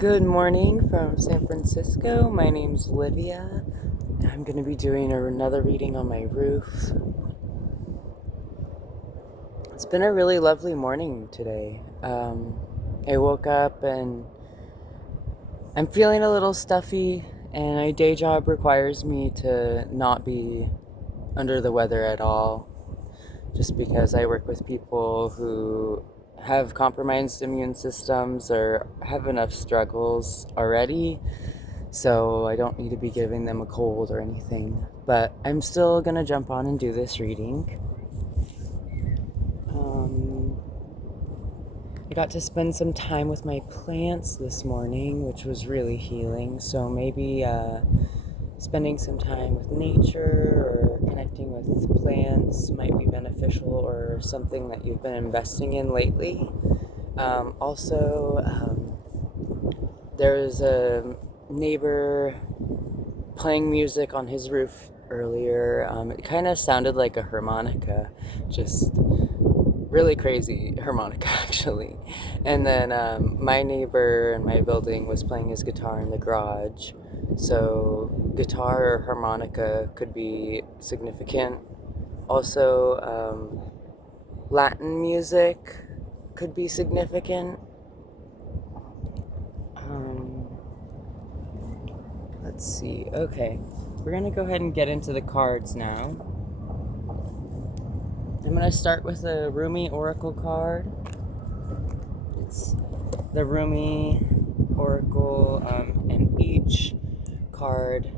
Good morning from San Francisco. My name's Livia. I'm going to be doing another reading on my roof. It's been a really lovely morning today. I woke up and I'm feeling a little stuffy, and my day job requires me to not be under the weather at all, just because I work with people who have compromised immune systems or have enough struggles already, so I don't need to be giving them a cold or anything. But I'm still gonna jump on and do this reading. I got to spend some time with my plants this morning, which was really healing, so maybe spending some time with nature or connecting with plants might be beneficial, or something that you've been investing in lately. There was a neighbor playing music on his roof earlier. It kind of sounded like a harmonica, just really crazy harmonica actually. And then my neighbor in my building was playing his guitar in the garage. So guitar or harmonica could be significant. Also, Latin music could be significant. Let's see. Okay, we're gonna go ahead and get into the cards now. I'm gonna start with the Rumi Oracle card. It's the Rumi Oracle, and each card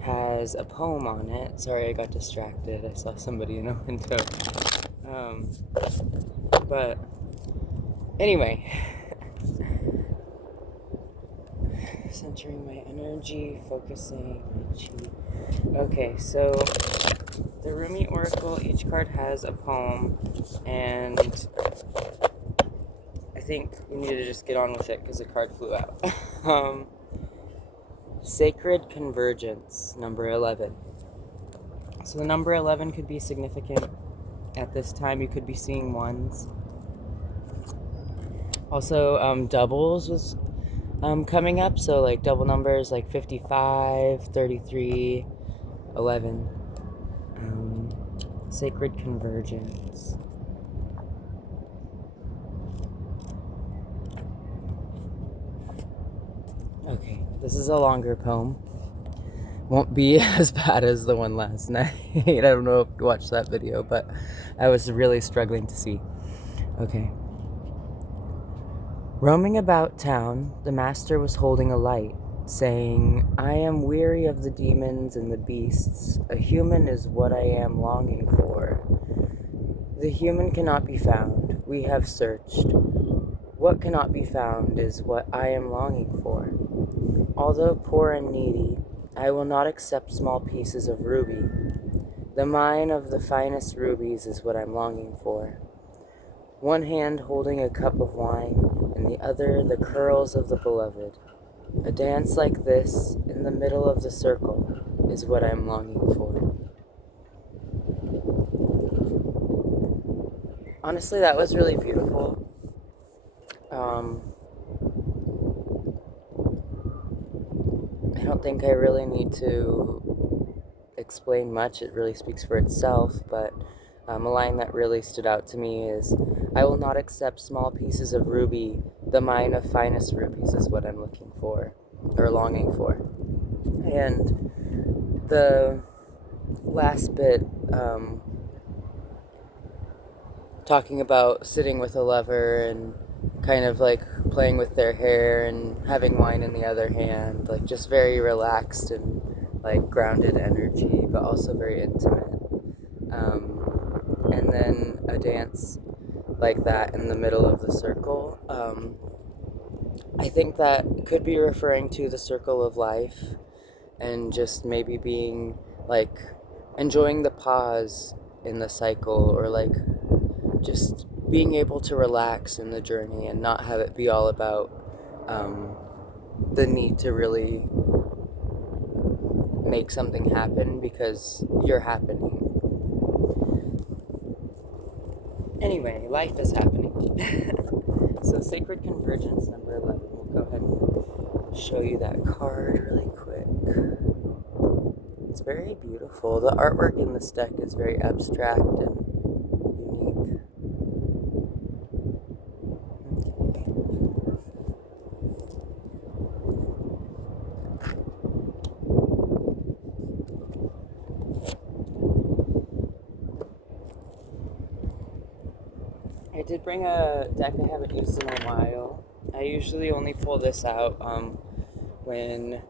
has a poem on it. Sorry, I got distracted. I saw somebody in a window. But anyway, centering my energy, focusing my chi. Okay, so the Rumi Oracle, each card has a poem, and I think we need to just get on with it because the card flew out. Sacred Convergence, number 11. So the number 11 could be significant at this time. You could be seeing ones. Also, doubles was coming up, so like double numbers like 55, 33, 11. Sacred Convergence. Okay, this is a longer poem. Won't be as bad as the one last night. I don't know if you watched that video, but I was really struggling to see. Okay. Roaming about town, the master was holding a light, saying, "I am weary of the demons and the beasts. A human is what I am longing for. The human cannot be found. We have searched. What cannot be found is what I am longing for. Although poor and needy, I will not accept small pieces of ruby. The mine of the finest rubies is what I'm longing for. One hand holding a cup of wine, and the other the curls of the beloved. A dance like this, in the middle of the circle, is what I'm longing for." Honestly, that was really beautiful. I don't think I really need to explain much. It really speaks for itself, but a line that really stood out to me is, "I will not accept small pieces of ruby. The mine of finest rubies is what I'm looking for, or longing for." And the last bit, talking about sitting with a lover and kind of like playing with their hair and having wine in the other hand, like just very relaxed and like grounded energy, but also very intimate. And then a dance like that in the middle of the circle. I think that could be referring to the circle of life, and just maybe being like enjoying the pause in the cycle, or like just being able to relax in the journey and not have it be all about the need to really make something happen because you're happening. Anyway, life is happening. So Sacred Convergence number 11. We'll go ahead and show you that card really quick. It's very beautiful. The artwork in this deck is very abstract and unique. I did bring a deck I haven't used in a while. I usually only pull this out when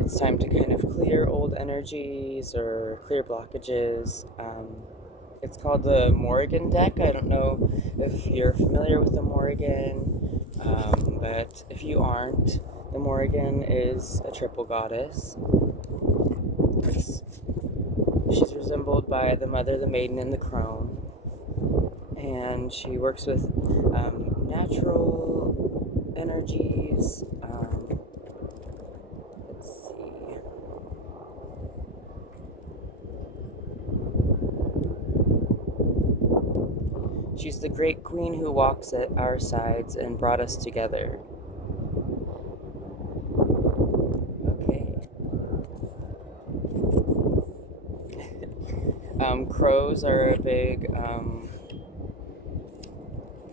it's time to kind of clear old energies or clear blockages. It's called the Morrigan deck. I don't know if you're familiar with the Morrigan, but if you aren't, the Morrigan is a triple goddess. She's resembled by the Mother, the Maiden, and the Crone. And she works with natural energies. Let's see. She's the great queen who walks at our sides and brought us together. Okay. Crows are a big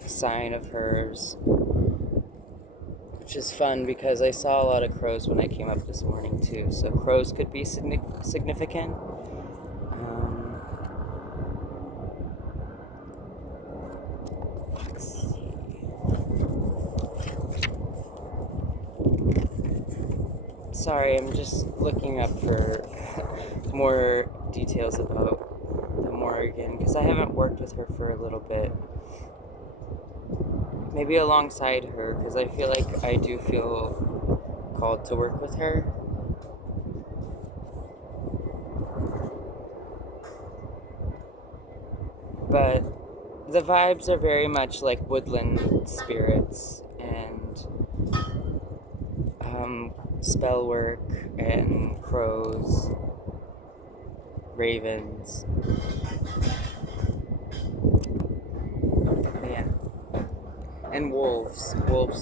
sign of hers, which is fun because I saw a lot of crows when I came up this morning too, so crows could be significant. Let's see. Sorry, I'm just looking up for more details about the Morrigan because I haven't worked with her for a little bit. Maybe alongside her, because I feel like I do feel called to work with her. But the vibes are very much like woodland spirits and spell work and crows, ravens. Yeah. And wolves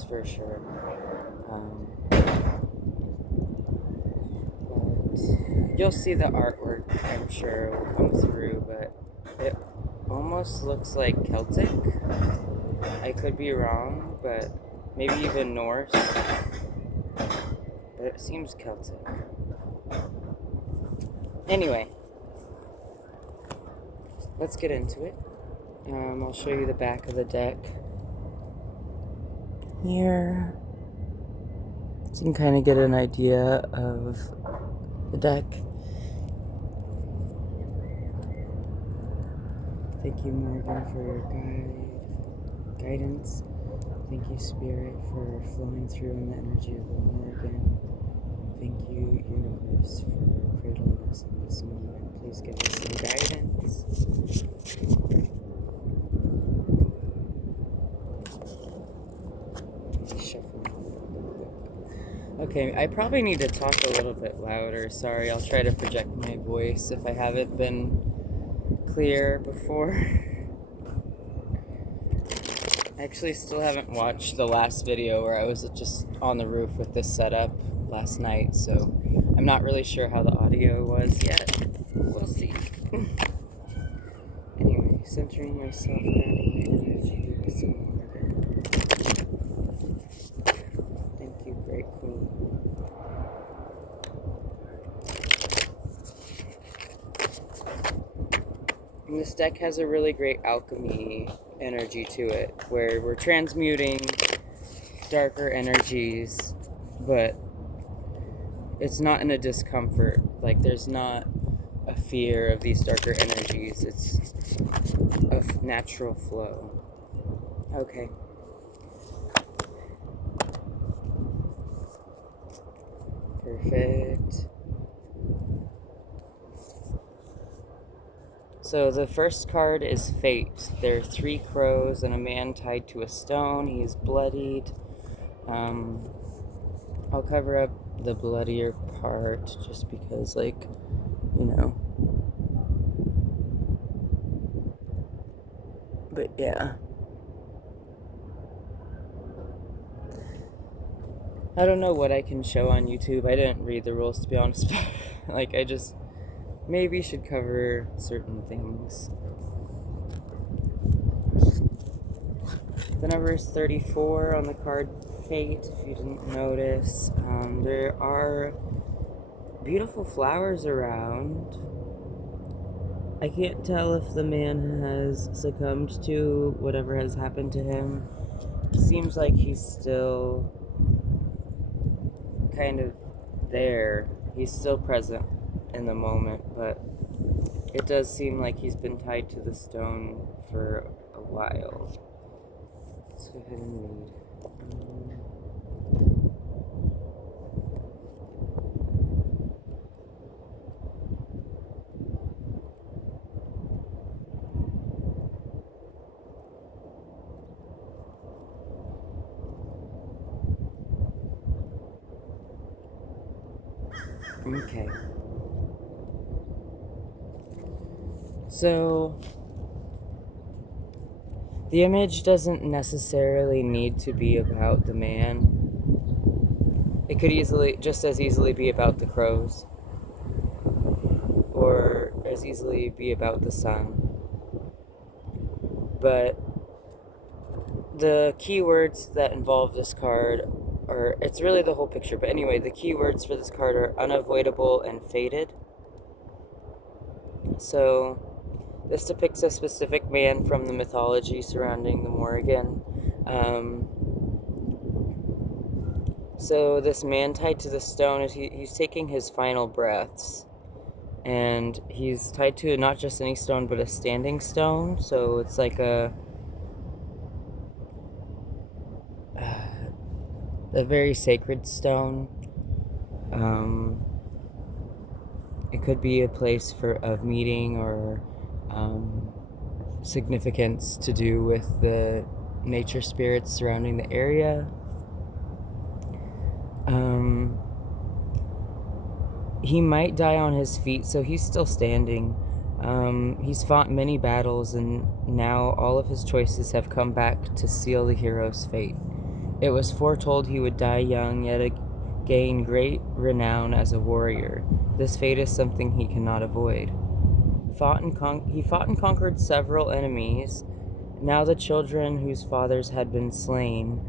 for sure. But you'll see the artwork, I'm sure, will come through, but it almost looks like Celtic. I could be wrong, but maybe even Norse. But it seems Celtic. Anyway, let's get into it. I'll show you the back of the deck here, so you can kind of get an idea of the deck. Thank you, Morrigan, for your guidance. Thank you, Spirit, for flowing through in the energy of the Morrigan. Thank you, Universe, for cradling us in this moment. Please give us some guidance. Okay, I probably need to talk a little bit louder. Sorry, I'll try to project my voice if I haven't been clear before. I actually still haven't watched the last video where I was just on the roof with this setup last night, so I'm not really sure how the audio was yet. We'll see. Anyway, centering myself, grounding my energy with some Morrigan. Thank you, Great Queen. And this deck has a really great alchemy energy to it, where we're transmuting darker energies, but it's not in a discomfort. Like, there's not a fear of these darker energies. It's a natural flow. Okay. Perfect. So the first card is Fate. There are 3 crows and a man tied to a stone. He is bloodied. I'll cover up the bloodier part just because, like, you know. But yeah. I don't know what I can show on YouTube. I didn't read the rules, to be honest. Like, I just maybe should cover certain things. The number is 34 on the card Fate, if you didn't notice. There are beautiful flowers around. I can't tell if the man has succumbed to whatever has happened to him. It seems like he's still kind of there. He's still present in the moment, but it does seem like he's been tied to the stone for a while. Let's go ahead and read. Okay. So, the image doesn't necessarily need to be about the man. It could just as easily be about the crows, or as easily be about the sun. But the keywords that involve this card are, it's really the whole picture, but anyway, the keywords for this card are unavoidable and fated. So, this depicts a specific man from the mythology surrounding the Morrigan. So this man tied to the stone, he's taking his final breaths. And he's tied to not just any stone, but a standing stone. So it's like a very sacred stone. It could be a place of meeting or significance to do with the nature spirits surrounding the area. He might die on his feet, so he's still standing. He's fought many battles, and now all of his choices have come back to seal the hero's fate. It was foretold he would die young, yet gain great renown as a warrior. This fate is something he cannot avoid. He fought and conquered several enemies. Now the children whose fathers had been slain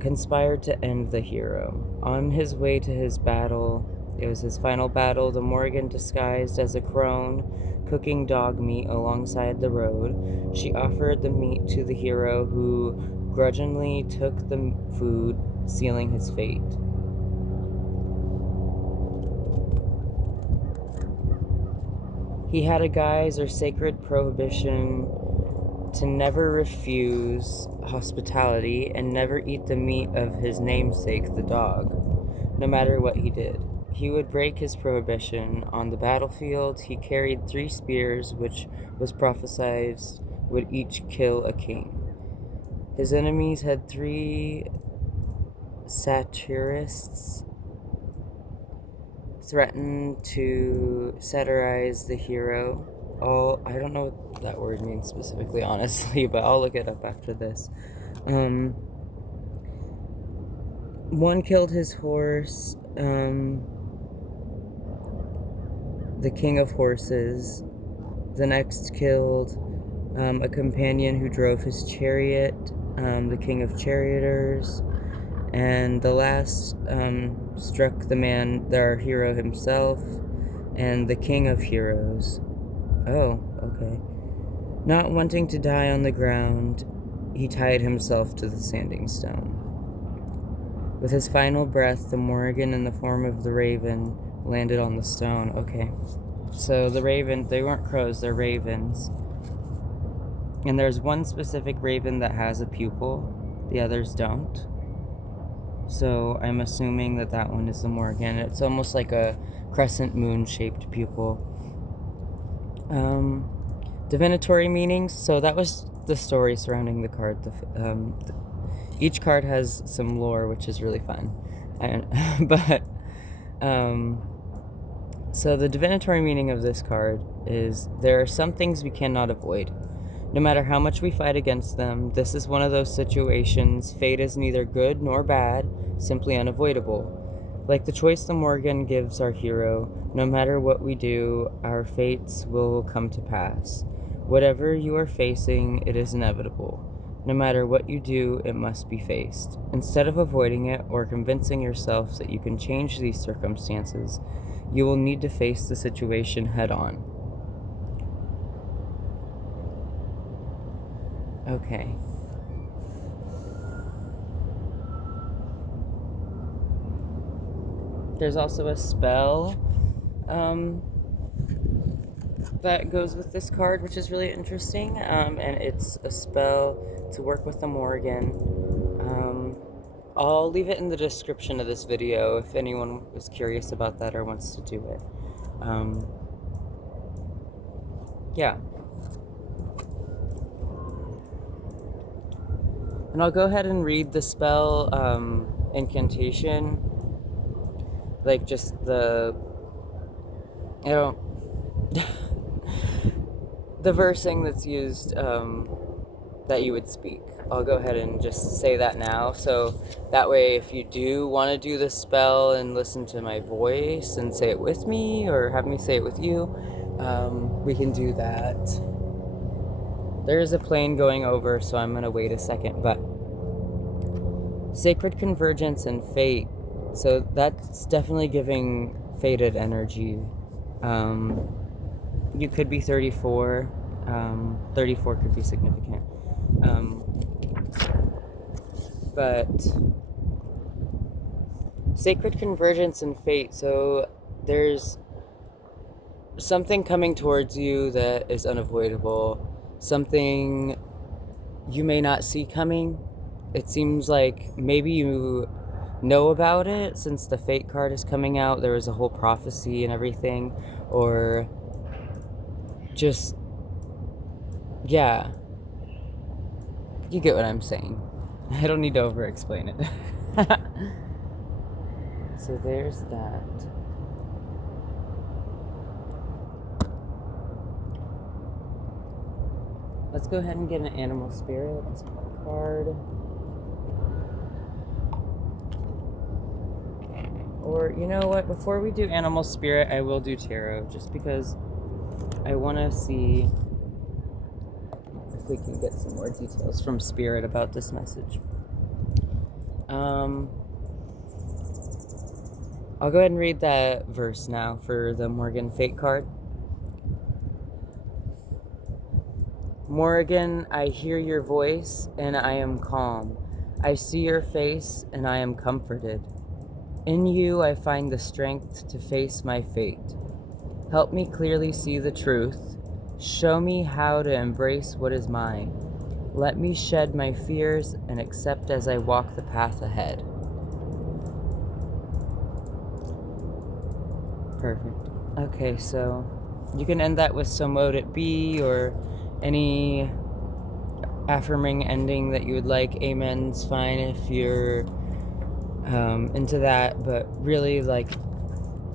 conspired to end the hero. On his way to his battle, it was his final battle, the Morrigan, disguised as a crone, cooking dog meat alongside the road. She offered the meat to the hero, who grudgingly took the food, sealing his fate. He had a guise or sacred prohibition to never refuse hospitality and never eat the meat of his namesake, the dog, no matter what he did. He would break his prohibition. On the battlefield, he carried 3 spears, which was prophesied would each kill a king. His enemies had 3 satirists threatened to satirize the hero. I don't know what that word means specifically, honestly, but I'll look it up after this. One killed his horse, the king of horses. The next killed a companion who drove his chariot, the king of charioteers. And the last struck the man, our hero himself, and the king of heroes. Oh, okay. Not wanting to die on the ground, he tied himself to the standing stone. With his final breath, the Morrigan, in the form of the raven, landed on the stone. Okay. So the raven, they weren't crows, they're ravens. And there's one specific raven that has a pupil, the others don't. So I'm assuming that one is the Morrigan. It's almost like a crescent moon-shaped pupil. Divinatory meanings. So that was the story surrounding the card. Each card has some lore, which is really fun. So the divinatory meaning of this card is, there are some things we cannot avoid. No matter how much we fight against them, this is one of those situations. Fate is neither good nor bad, simply unavoidable. Like the choice the Morrigan gives our hero, no matter what we do, our fates will come to pass. Whatever you are facing, it is inevitable. No matter what you do, it must be faced. Instead of avoiding it or convincing yourself that you can change these circumstances, you will need to face the situation head on. Okay. There's also a spell that goes with this card, which is really interesting, and it's a spell to work with the Morrigan. I'll leave it in the description of this video if anyone is curious about that or wants to do it. Yeah. And I'll go ahead and read the spell incantation, like just the the versing that's used that you would speak. I'll go ahead and just say that now, so that way if you do want to do the spell and listen to my voice and say it with me or have me say it with you, we can do that. There is a plane going over, so I'm going to wait a second, but sacred convergence and fate, so that's definitely giving fated energy. You could be 34. 34 could be significant. But sacred convergence and fate, so there's something coming towards you that is unavoidable, something you may not see coming. It seems like maybe you know about it since the fate card is coming out. There was a whole prophecy and everything, or just, yeah, you get what I'm saying. I don't need to over explain it. So there's that. Let's go ahead and get an animal spirit card. Or, you know what, before we do animal spirit, I will do tarot, just because I want to see if we can get some more details from spirit about this message. I'll go ahead and read that verse now for the Morrigan Fate card. Morrigan, I hear your voice and I am calm. I see your face and I am comforted. In you I find the strength to face my fate. Help me clearly see the truth. Show me how to embrace what is mine. Let me shed my fears and accept as I walk the path ahead. Perfect. Okay, so you can end that with so mote it be, or any affirming ending that you would like. Amen's fine if you're into that, but really, like,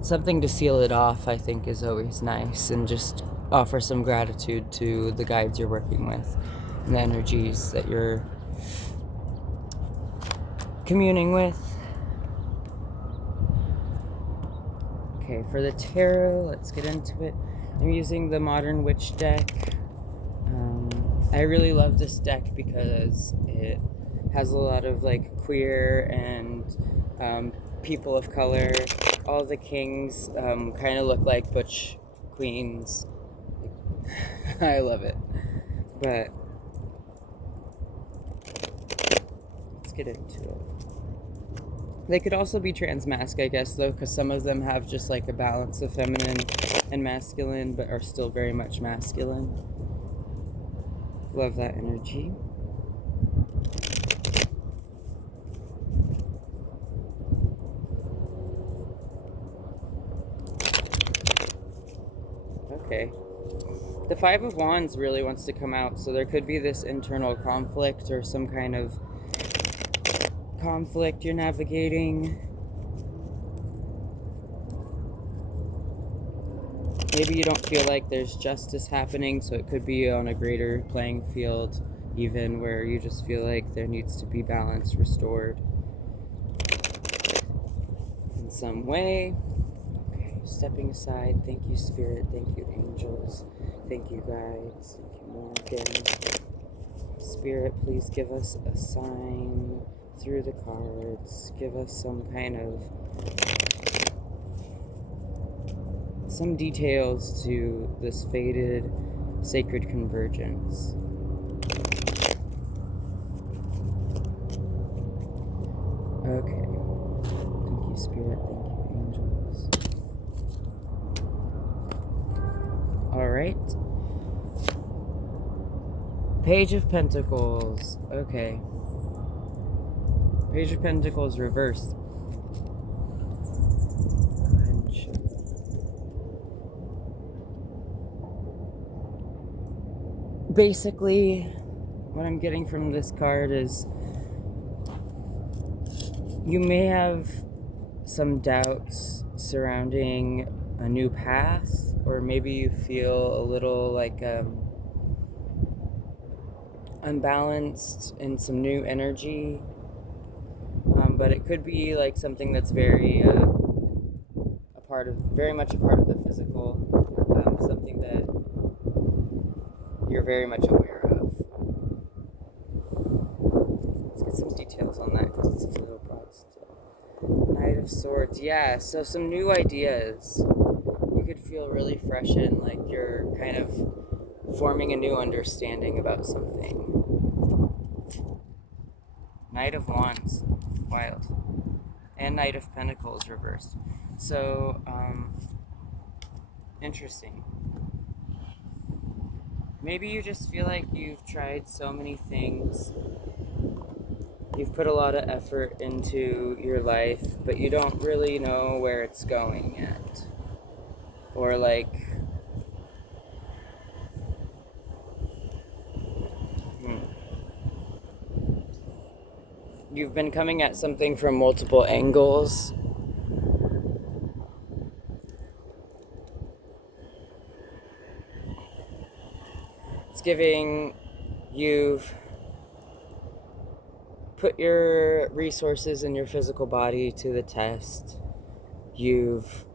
something to seal it off, I think, is always nice, and just offer some gratitude to the guides you're working with and the energies that you're communing with. Okay, for the tarot, let's get into it. I'm using the Modern Witch deck. I really love this deck because it has a lot of like queer and people of color. All the kings kind of look like butch queens. I love it. But let's get into it. They could also be transmasc, I guess, though, because some of them have just like a balance of feminine and masculine, but are still very much masculine. Love that energy. Okay. The Five of Wands really wants to come out, so there could be this internal conflict or some kind of conflict you're navigating. maybe you don't feel like there's justice happening, so it could be on a greater playing field, even where you just feel like there needs to be balance restored in some way. Okay, stepping aside. Thank you, Spirit. Thank you, angels. Thank you, guides. Thank you, Morrigan. Spirit, please give us a sign through the cards. Give us some details to this fated sacred convergence. Okay. Thank you, Spirit. Thank you, angels. All right. Page of Pentacles. Okay. Page of Pentacles reversed. Go ahead and show that. Basically, what I'm getting from this card is you may have some doubts surrounding a new path, or maybe you feel a little like unbalanced in some new energy, but it could be like something that's very much a part of the physical, something that you're very much aware of. Let's get some details on that because it's a little broad still. Knight of Swords, yeah, so some new ideas. You could feel really fresh and like you're kind of forming a new understanding about something. Knight of Wands, wild. And Knight of Pentacles reversed. So, interesting. Maybe you just feel like you've tried so many things. You've put a lot of effort into your life, but you don't really know where it's going yet. Or like, you've been coming at something from multiple angles. It's giving you've put your resources in your physical body to the test. You've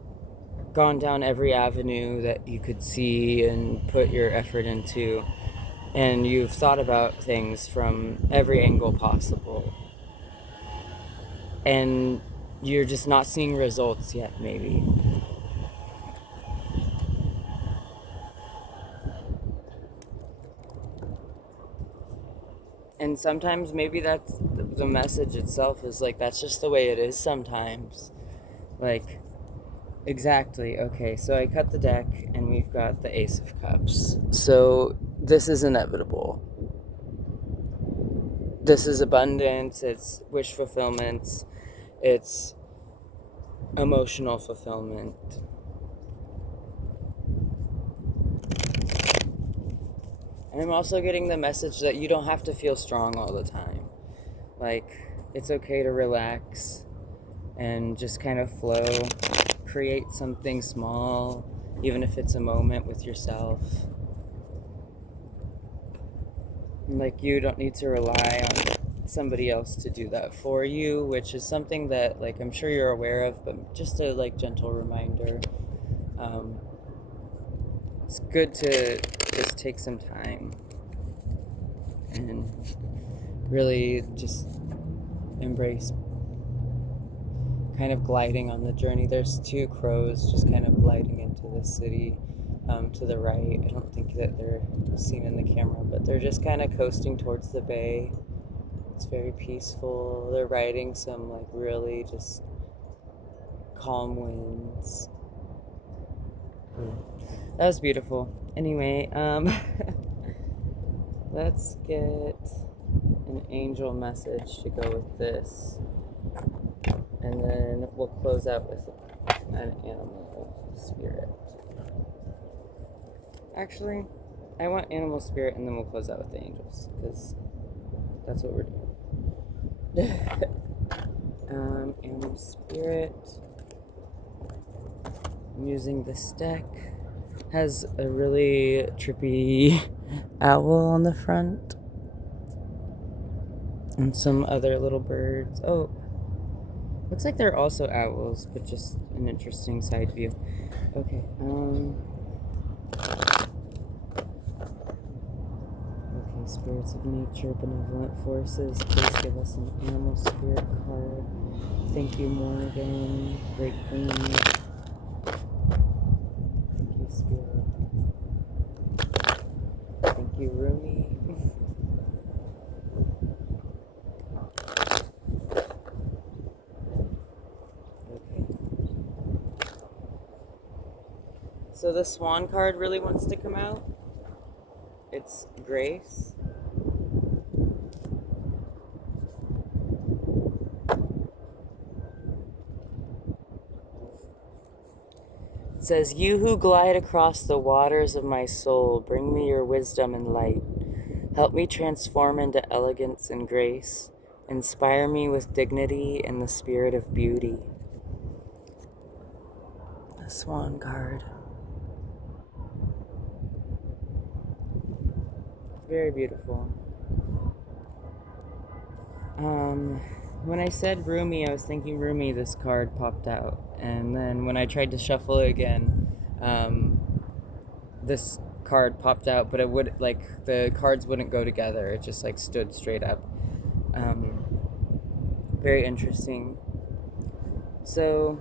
gone down every avenue that you could see and put your effort into, and you've thought about things from every angle possible, and you're just not seeing results yet, maybe. And sometimes maybe that's the message itself, is like, that's just the way it is sometimes. Like, exactly. Okay, so I cut the deck and we've got the Ace of Cups. So this is inevitable. This is abundance, it's wish fulfillment, it's emotional fulfillment. And I'm also getting the message that you don't have to feel strong all the time. Like, it's okay to relax and just kind of flow. Create something small, even if it's a moment with yourself. Like, you don't need to rely on somebody else to do that for you, which is something that, like, I'm sure you're aware of, but just a, like, gentle reminder. It's good to just take some time and really just embrace kind of gliding on the journey. There's two crows just kind of gliding into the city to the right. I don't think that they're seen in the camera, but they're just kind of coasting towards the bay. It's very peaceful. They're riding some like really just calm winds. That was beautiful. Anyway, let's get an angel message to go with this. And then we'll close out with an animal spirit. Actually, I want animal spirit and then we'll close out with the angels, because that's what we're doing. Animal spirit. I'm using this deck. Has a really trippy owl on the front. And some other little birds. Oh, looks like they're also owls, but just an interesting side view. Okay, okay, spirits of nature, benevolent forces, please give us an animal spirit card. Thank you, Morrigan. Great queen. Thank you, spirit. Thank you, Rumi. Okay. So the swan card really wants to come out. It's grace. It says, you who glide across the waters of my soul, bring me your wisdom and light. Help me transform into elegance and grace. Inspire me with dignity and the spirit of beauty. The swan card. Very beautiful. When I said Rumi, I was thinking Rumi, this card popped out. And then when I tried to shuffle it again, this card popped out, but it would, like, the cards wouldn't go together. It just, like, stood straight up. Very interesting. So,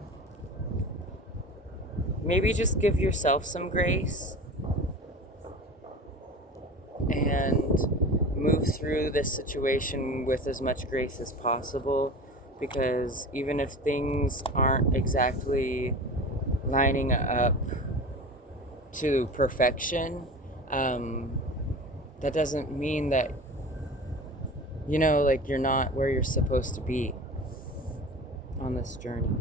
maybe just give yourself some grace and move through this situation with as much grace as possible, because even if things aren't exactly lining up to perfection, that doesn't mean that, you know, like, you're not where you're supposed to be on this journey.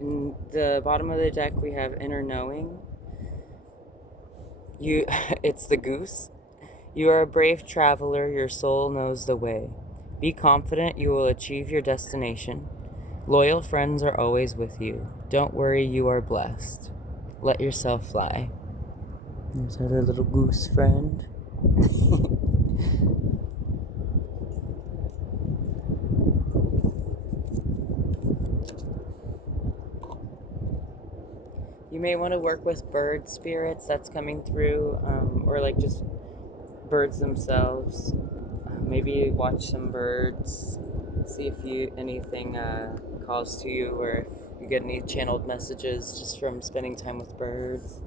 In the bottom of the deck, we have inner knowing. It's the goose. You are a brave traveler. Your soul knows the way. Be confident you will achieve your destination. Loyal friends are always with you. Don't worry, you are blessed. Let yourself fly. There's our little goose friend. You may want to work with bird spirits that's coming through, or like just birds themselves. Maybe watch some birds, see if anything calls to you, or if you get any channeled messages just from spending time with birds.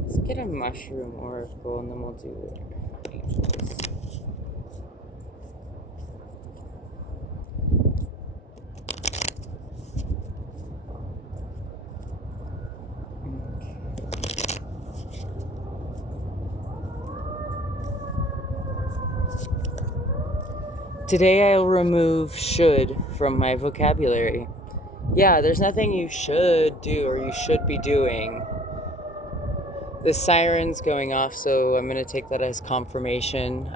Let's get a mushroom oracle, and then we'll do angels. Today I'll remove should from my vocabulary. Yeah, there's nothing you should do or you should be doing. The siren's going off, so I'm going to take that as confirmation.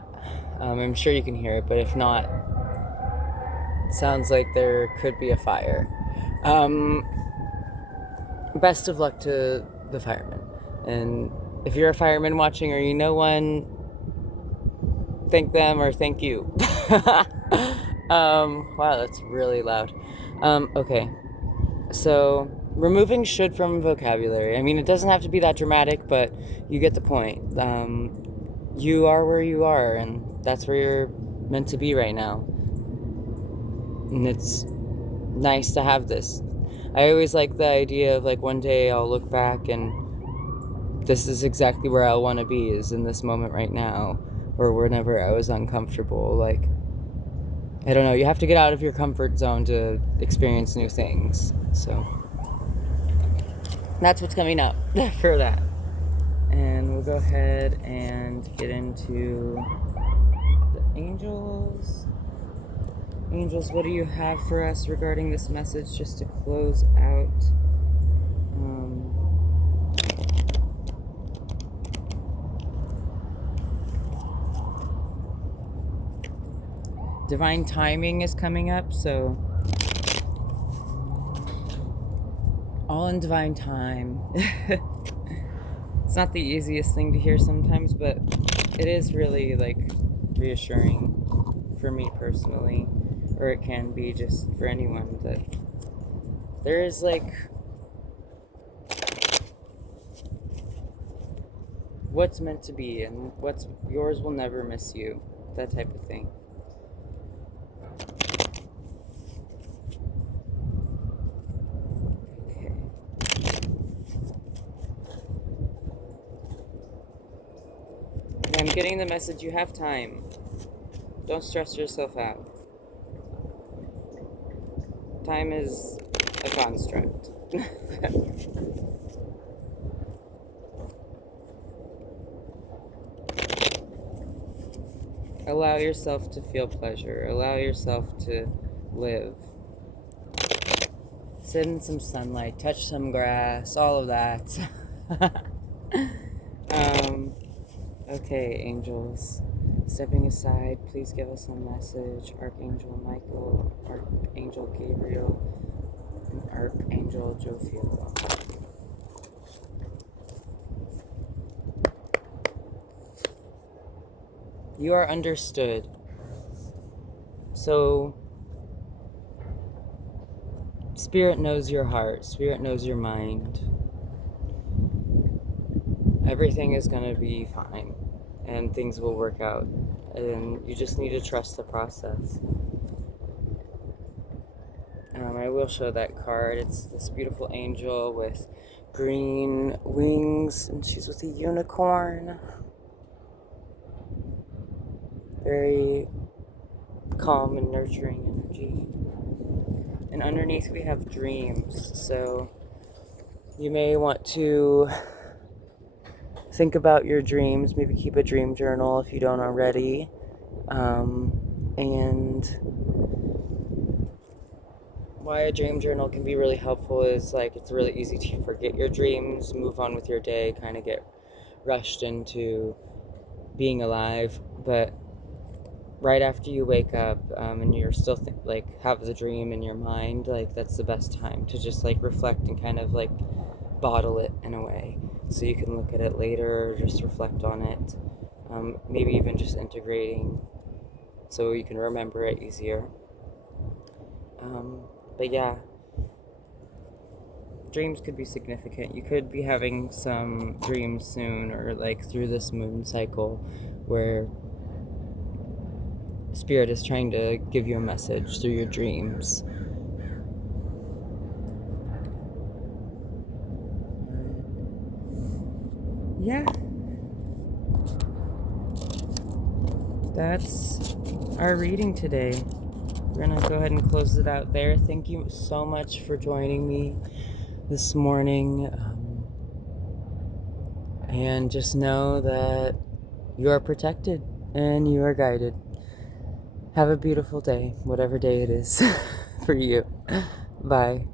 I'm sure you can hear it, but if not, it sounds like there could be a fire. Best of luck to the firemen. And if you're a fireman watching or you know one, thank them or thank you. Wow, that's really loud. Okay. So, removing should from vocabulary. I mean, it doesn't have to be that dramatic, but you get the point. You are where you are, and that's where you're meant to be right now. And it's nice to have this. I always like the idea of, like, one day I'll look back and this is exactly where I want to be, is in this moment right now, or whenever I was uncomfortable. Like, I don't know, you have to get out of your comfort zone to experience new things. So that's what's coming up for that. And we'll go ahead and get into the angels. Angels, what do you have for us regarding this message, just to close out? divine timing is coming up, so all in divine time. It's not the easiest thing to hear sometimes, but it is really like reassuring for me personally, or it can be just for anyone, that there is like what's meant to be, and what's yours will never miss you, that type of thing. Okay. I'm getting the message you have time. Don't stress yourself out. Time is a construct. Allow yourself to feel pleasure. Allow yourself to live. Sit in some sunlight, touch some grass, all of that. Okay, angels. Stepping aside, please give us a message. Archangel Michael, Archangel Gabriel, and Archangel Woodfield. You are understood. So, Spirit knows your heart. Spirit knows your mind. Everything is going to be fine. And things will work out. And you just need to trust the process. I will show that card. It's this beautiful angel with green wings. And she's with a unicorn. Very calm and nurturing energy. And underneath we have dreams. So you may want to think about your dreams. Maybe keep a dream journal if you don't already. And why a dream journal can be really helpful is like it's really easy to forget your dreams, move on with your day, kind of get rushed into being alive. But right after you wake up and you're still have the dream in your mind, like that's the best time to just like reflect and kind of like bottle it in a way, so you can look at it later or just reflect on it, maybe even just integrating so you can remember it easier. But yeah, dreams could be significant. You could be having some dreams soon, or like through this moon cycle where Spirit is trying to give you a message through your dreams. Yeah. That's our reading today. We're going to go ahead and close it out there. Thank you so much for joining me this morning. And just know that you are protected and you are guided. Have a beautiful day, whatever day it is for you. Bye.